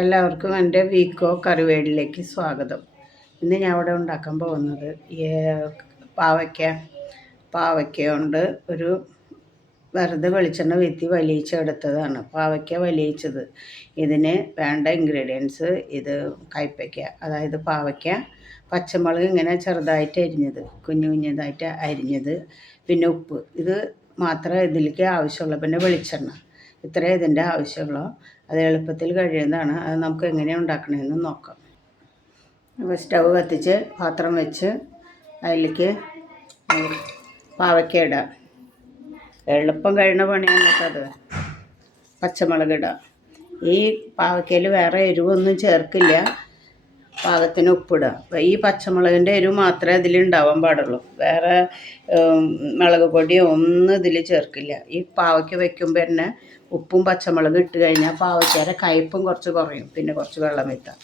എല്ലാവർക്കും എൻ്റെ വീക്കോ കറിവേടിലേക്ക് സ്വാഗതം. ഇന്ന് ഞാൻ ഇവിടെ ഉണ്ടാക്കാൻ പോകുന്നത് പാവയ്ക്ക കൊണ്ട് ഒരു വെറുതെ വെളിച്ചെണ്ണ വീത്തി വലിയിച്ചെടുത്തതാണ്. പാവയ്ക്ക വലിയിച്ചത്. ഇതിന് വേണ്ട ഇൻഗ്രീഡിയൻസ് ഇത് കയ്പ്പയ്ക്ക, അതായത് പാവയ്ക്ക, പച്ചമുളക് ഇങ്ങനെ ചെറുതായിട്ട് അരിഞ്ഞത്, കുഞ്ഞു കുഞ്ഞതായിട്ട് അരിഞ്ഞത്, പിന്നെ ഉപ്പ്. ഇത് മാത്രമേ ഇതിലേക്ക് ആവശ്യമുള്ളൂ. പിന്നെ വെളിച്ചെണ്ണ. ഇത്രയും ഇതിൻ്റെ ആവശ്യമുള്ളൂ. അത് എളുപ്പത്തിൽ കഴിയുന്നതാണ്. അത് നമുക്ക് എങ്ങനെയാണ് ഉണ്ടാക്കണമെന്ന് നോക്കാം. അപ്പോൾ സ്റ്റവ് കത്തിച്ച് പാത്രം വെച്ച് അതിലേക്ക് പാവയ്ക്ക ഇടാം. എളുപ്പം കഴിയുന്ന പണിയാണ് അത്. പച്ചമുളക് ഇടാം. ഈ പാവയ്ക്കയിൽ വേറെ എരിവൊന്നും ചേർക്കില്ല. പാകത്തിന് ഉപ്പിടുക. ഈ പച്ചമുളകിൻ്റെ എരിവ് മാത്രമേ ഇതിലുണ്ടാവാൻ പാടുള്ളൂ. വേറെ മുളക് പൊടിയോ ഒന്നും ഇതിൽ ചേർക്കില്ല. ഈ പാവയ്ക്ക വയ്ക്കുമ്പോൾ തന്നെ ഉപ്പും പച്ചമുളകും ഇട്ട് കഴിഞ്ഞാൽ പാവയ്ക്കയുടെ കയ്പ്പും കുറച്ച് കുറയും. പിന്നെ കുറച്ച് വെള്ളം വെത്താം.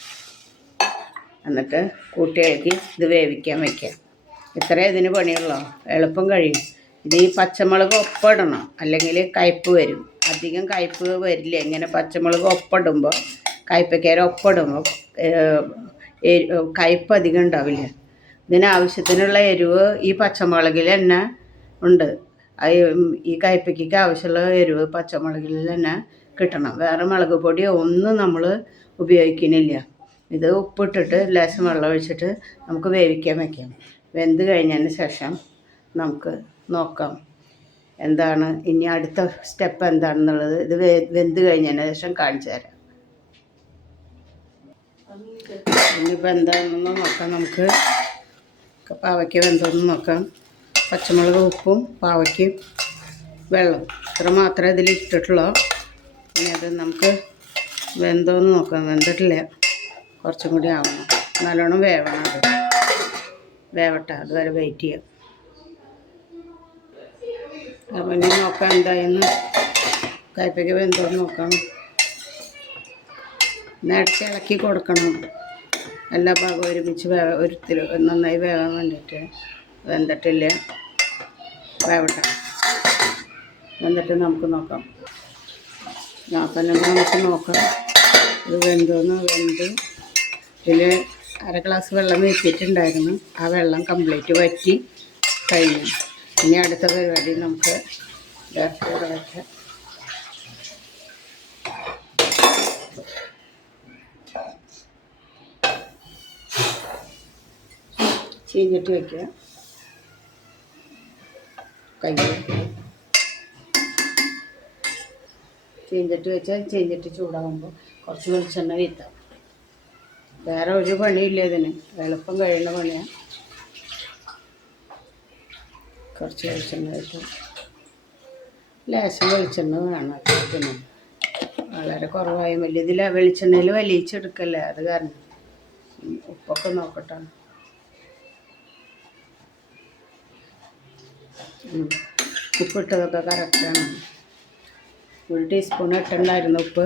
എന്നിട്ട് കൂട്ടിയിളക്കി ഇത് വേവിക്കാൻ വയ്ക്കാം. ഇത്രേ ഇതിന് പണിയുള്ളൂ. എളുപ്പം കഴിയും. ഇത് ഈ പച്ചമുളക് ഒപ്പിടണം, അല്ലെങ്കിൽ കയ്പ്പ് വരും. അധികം കയ്പ്പ് വരില്ല. ഇങ്ങനെ പച്ചമുളക് ഒപ്പിടുമ്പോൾ, കയ്പ്പയ്ക്കര ഒപ്പിടുമ്പോൾ കയ്പ്പ് അധികം ഉണ്ടാവില്ല. ഇതിനാവശ്യത്തിനുള്ള എരിവ് ഈ പച്ചമുളകിൽ തന്നെ ഉണ്ട്. ഈ കയ്പ്പയ്ക്ക് ആവശ്യമുള്ള എരിവ് പച്ചമുളകിൽ തന്നെ കിട്ടണം. വേറെ മുളക് പൊടിയോ ഒന്നും നമ്മൾ ഉപയോഗിക്കുന്നില്ല. ഇത് ഉപ്പിട്ടിട്ട് ലേശം വെള്ളം ഒഴിച്ചിട്ട് നമുക്ക് വേവിക്കാൻ വയ്ക്കാം. വെന്ത് കഴിഞ്ഞതിന് ശേഷം നമുക്ക് നോക്കാം എന്താണ് ഇനി അടുത്ത സ്റ്റെപ്പ് എന്താണെന്നുള്ളത്. ഇത് വെന്ത് കഴിഞ്ഞതിന് ശേഷം കാണിച്ചു തരാം. ഇനിയിപ്പോൾ എന്താണെന്ന് നോക്കാം. നമുക്ക് പാവയ്ക്ക വെന്തോന്ന് നോക്കാം. പച്ചമുളക്, ഉപ്പും പാവയ്ക്കും വെള്ളം ഇത്ര മാത്രമേ ഇതിൽ ഇട്ടിട്ടുള്ളൂ. ഇനി അത് നമുക്ക് വെന്തോന്ന് നോക്കാം. വെന്തിട്ടില്ല, കുറച്ചും കൂടി ആവണം. നല്ലോണം വേവണം. അത് വേവട്ടെ, അതുവരെ വെയിറ്റ് ചെയ്യാം. അപ്പം ഇനി നോക്കാം എന്തായെന്ന്. കയ്പ്പയ്ക്ക വെന്തോന്ന് നോക്കാം. നേരത്തെ ഇളക്കി കൊടുക്കണം. എല്ലാ ഭാഗവും ഒരുമിച്ച് നന്നായി വേവാൻ വേണ്ടിയിട്ട്. വെന്തിട്ടില്ല, വേവട്ടെ. വെന്തിട്ട് നമുക്ക് നോക്കാം. നമുക്ക് നോക്കാം ഇത് വെന്തോന്ന്. വെന്ത് ഇതിൽ അര ഗ്ലാസ് വെള്ളം വെച്ചിട്ടുണ്ടായിരുന്നു. ആ വെള്ളം കംപ്ലീറ്റ് വറ്റി കഴിഞ്ഞു. ഇനി അടുത്ത പരിപാടി നമുക്ക് വയ്ക്കാം. ചീഞ്ചട്ടി വയ്ക്കുക. ചീഞ്ചട്ടി വെച്ചാൽ ചീഞ്ചട്ടി ചൂടാകുമ്പോൾ കുറച്ച് വെളിച്ചെണ്ണ വീത്താം. വേറെ ഒരു പണിയില്ല ഇതിന്. എളുപ്പം കഴിയുന്ന പണിയാണ്. കുറച്ച് വെളിച്ചെണ്ണ വീത്താം. ലേശം വെളിച്ചെണ്ണ വേണം ഇതിന്. വളരെ കുറവായ വലിയ ഇതിൽ വെളിച്ചെണ്ണയിൽ വലിയിച്ചെടുക്കല്ലേ, അത് കാരണം. ഉപ്പൊക്കെ നോക്കട്ടെ. ഉപ്പിട്ടതൊക്കെ കറക്റ്റാണ്. 1 ടീസ്പൂൺ ഇട്ടുണ്ടായിരുന്നു ഉപ്പ്.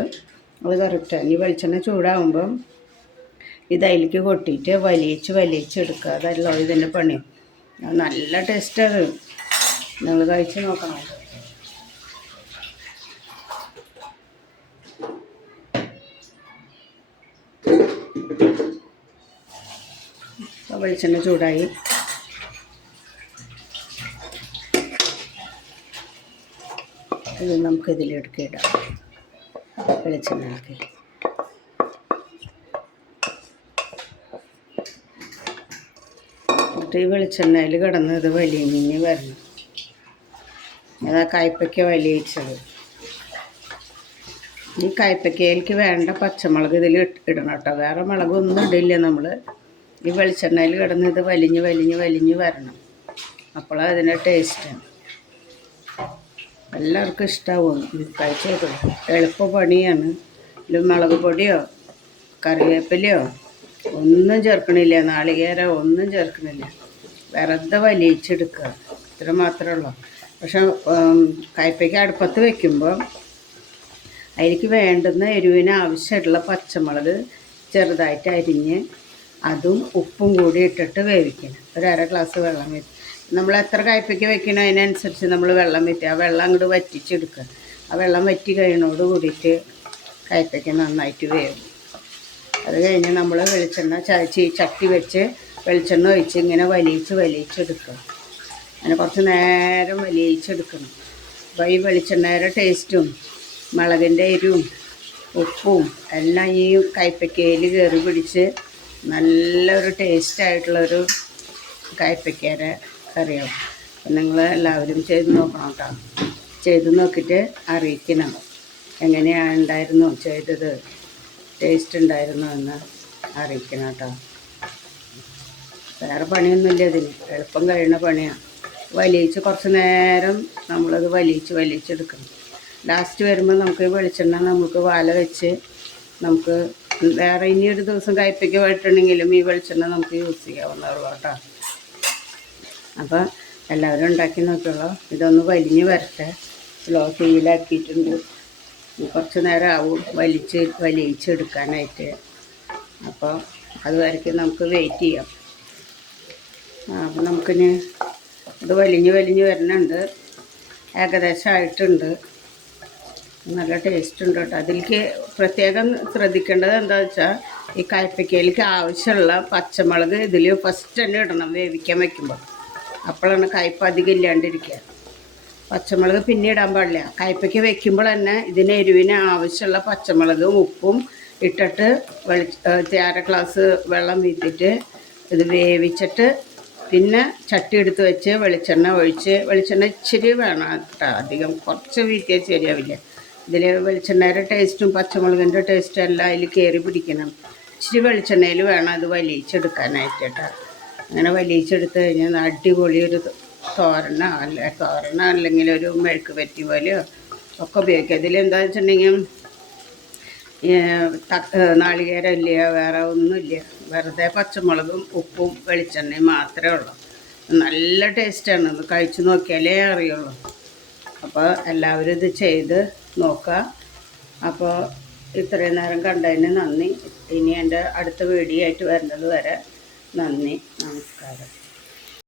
അത് കറക്റ്റാണ്. ഈ വെളിച്ചെണ്ണ ചൂടാകുമ്പം ഇത് അതിലേക്ക് കൊട്ടിയിട്ട് വലിയിച്ചെടുക്കുക. അതല്ല ഇതിൻ്റെ പണി. നല്ല ടേസ്റ്റത്. നിങ്ങൾ കഴിച്ച് നോക്കണം. വെളിച്ചെണ്ണ ചൂടായി. ഇത് നമുക്കിതിലെടുക്കിടാം. വെളിച്ചെണ്ണയാക്കി എന്നിട്ട് ഈ വെളിച്ചെണ്ണയിൽ കിടന്ന് ഇത് വലിഞ്ഞ് വരണം. അതാ കയ്പ്പയ്ക്ക വലിയിച്ചത്. ഈ കയ്പ്പയ്ക്കയിലേക്ക് വേണ്ട പച്ചമുളക് ഇതിൽ ഇടണം കേട്ടോ. വേറെ മുളകൊന്നും ഇടില്ല നമ്മൾ. ഈ വെളിച്ചെണ്ണയിൽ കിടന്ന് ഇത് വലിഞ്ഞ് വരണം. അപ്പോൾ അതിൻ്റെ ടേസ്റ്റാണ്. എല്ലാവർക്കും ഇഷ്ടമാവും. ഇത് കഴിച്ചേക്കും. എളുപ്പ പണിയാണ്. ഇതിൽ മുളക് പൊടിയോ കറിവേപ്പിലയോ ഒന്നും ചേർക്കണില്ല. നാളികേരോ ഒന്നും ചേർക്കണില്ല. വെറുതെ വലിയിച്ചെടുക്കുക. ഇത്ര മാത്രമേ ഉള്ളൂ. പക്ഷെ കയ്പ്പയ്ക്ക അടുപ്പത്ത് വയ്ക്കുമ്പോൾ അതിലേക്ക് വേണ്ടുന്ന എരിവിന് ആവശ്യമായിട്ടുള്ള പച്ചമുളക് ചെറുതായിട്ട് അരിഞ്ഞ് അതും ഉപ്പും കൂടി ഇട്ടിട്ട് വേവിക്കണം. ഒരു അര ഗ്ലാസ് വെള്ളം വെച്ച് നമ്മൾ എത്ര കയ്പ്പയ്ക്ക വെക്കണോ അതിനനുസരിച്ച് നമ്മൾ വെള്ളം വെറ്റുക. ആ വെള്ളം അങ്ങോട്ട് വറ്റിച്ചെടുക്കുക. ആ വെള്ളം വറ്റി കഴിയുന്നതോട് കൂടിയിട്ട് കയ്പ്പയ്ക്ക നന്നായിട്ട് വേവും. അത് കഴിഞ്ഞ് നമ്മൾ വെളിച്ചെണ്ണ ചട്ടി വെച്ച് വെളിച്ചെണ്ണ ഒഴിച്ച് ഇങ്ങനെ വലിച്ചെടുക്കുക. അങ്ങനെ കുറച്ച് നേരം വലിച്ചെടുക്കണം. അപ്പോൾ ഈ വെളിച്ചെണ്ണയുടെ ടേസ്റ്റും മുളകിൻ്റെ എരിവും ഉപ്പും എല്ലാം ഈ കയ്പ്പയ്ക്കയിൽ കയറി പിടിച്ച് നല്ലൊരു ടേസ്റ്റായിട്ടുള്ളൊരു കയ്പ്പയ്ക്കയുടെ കറിയാവും. അപ്പം നിങ്ങൾ എല്ലാവരും ചെയ്ത് നോക്കണം കേട്ടോ. ചെയ്ത് നോക്കിയിട്ട് അറിയിക്കണം എങ്ങനെയാണ് ഉണ്ടായിരുന്നു, ചെയ്തത് ടേസ്റ്റ് ഉണ്ടായിരുന്നു എന്ന് അറിയിക്കണം കേട്ടോ. വേറെ പണിയൊന്നുമില്ല ഇതിന്, എളുപ്പം കഴിയുന്ന പണിയാണ്. കുറച്ച് നേരം നമ്മളത് വലിച്ചെടുക്കണം. ലാസ്റ്റ് വരുമ്പോൾ നമുക്ക് വെളിച്ചെണ്ണ നമുക്ക് വാല വെച്ച് നമുക്ക് വേറെ ഇനിയൊരു ദിവസം കയ്പ്പയ്ക്ക് വഴറ്റുണ്ടെങ്കിലും ഈ വെളിച്ചെണ്ണ നമുക്ക് യൂസ് ചെയ്യാവുന്നതുള്ളൂ കേട്ടോ. അപ്പോൾ എല്ലാവരും ഉണ്ടാക്കി നോക്കുള്ളൂ. ഇതൊന്ന് വലിഞ്ഞ് വരട്ടെ. സ്ലോ തീയിലാക്കിയിട്ടുണ്ട്. കുറച്ച് നേരം ആവും വലിച്ചെടുക്കാനായിട്ട്. അപ്പോൾ അത് വരയ്ക്ക് നമുക്ക് വെയിറ്റ് ചെയ്യാം. അപ്പോൾ നമുക്കിനി ഇത് വലിഞ്ഞ് വരുന്നുണ്ട്. ഏകദേശം ആയിട്ടുണ്ട്. നല്ല ടേസ്റ്റ് ഉണ്ട് കേട്ടോ. അതിലേക്ക് പ്രത്യേകം ശ്രദ്ധിക്കേണ്ടത് എന്താണെന്ന് വെച്ചാൽ ഈ കയ്പ്പയ്ക്കയിലേക്ക് ആവശ്യമുള്ള പച്ചമുളക് ഇതിൽ ഫസ്റ്റ് തന്നെ ഇടണം വേവിക്കാൻ വയ്ക്കുമ്പോൾ. അപ്പോഴാണ് കയ്പ്പ് അധികം ഇല്ലാണ്ടിരിക്കുക. പച്ചമുളക് പിന്നെ ഇടാൻ പാടില്ല. കയ്പ്പയ്ക്ക് വെക്കുമ്പോൾ തന്നെ ഇതിന് എരിവിന് ആവശ്യമുള്ള പച്ചമുളകും ഉപ്പും ഇട്ടിട്ട് അര ഗ്ലാസ് വെള്ളം വീട്ടിട്ട് ഇത് വേവിച്ചിട്ട് പിന്നെ ചട്ടി എടുത്ത് വെച്ച് വെളിച്ചെണ്ണ ഒഴിച്ച്, വെളിച്ചെണ്ണ ഇച്ചിരി വേണം കേട്ടോ, അധികം കുറച്ച് വീട്ടിയാൽ ശരിയാവില്ല. ഇതിൽ വെളിച്ചെണ്ണയുടെ ടേസ്റ്റും പച്ചമുളകിൻ്റെ ടേസ്റ്റും എല്ലാം അതിൽ കയറി പിടിക്കണം. ഇച്ചിരി വെളിച്ചെണ്ണയിൽ വേണം അത് വലിച്ചെടുക്കാനായിട്ട് കേട്ടോ. അങ്ങനെ വലിച്ചെടുത്ത് കഴിഞ്ഞാൽ അടിപൊളി ഒരു തോരനോ അല്ലെങ്കിൽ ഒരു മെഴുക്ക് പറ്റി പോലെയോ ഒക്കെ ഉപയോഗിക്കാം. ഇതിലെന്താണെന്ന് വെച്ചിട്ടുണ്ടെങ്കിൽ നാളികേരമില്ല, വേറെ ഒന്നുമില്ല, വെറുതെ പച്ചമുളകും ഉപ്പും വെളിച്ചെണ്ണയും മാത്രമേ ഉള്ളൂ. നല്ല ടേസ്റ്റാണ്. ഇത് കഴിച്ച് നോക്കിയാലേ അറിയുള്ളൂ. അപ്പോൾ എല്ലാവരും ഇത് ചെയ്ത് നോക്കുക. അപ്പോൾ ഇത്രയും നേരം കണ്ടതിന് നന്ദി. ഇനി എൻ്റെ അടുത്ത വീഡിയോ ആയിട്ട് വരുന്നത് വരെ നന്ദി, നമസ്കാരം.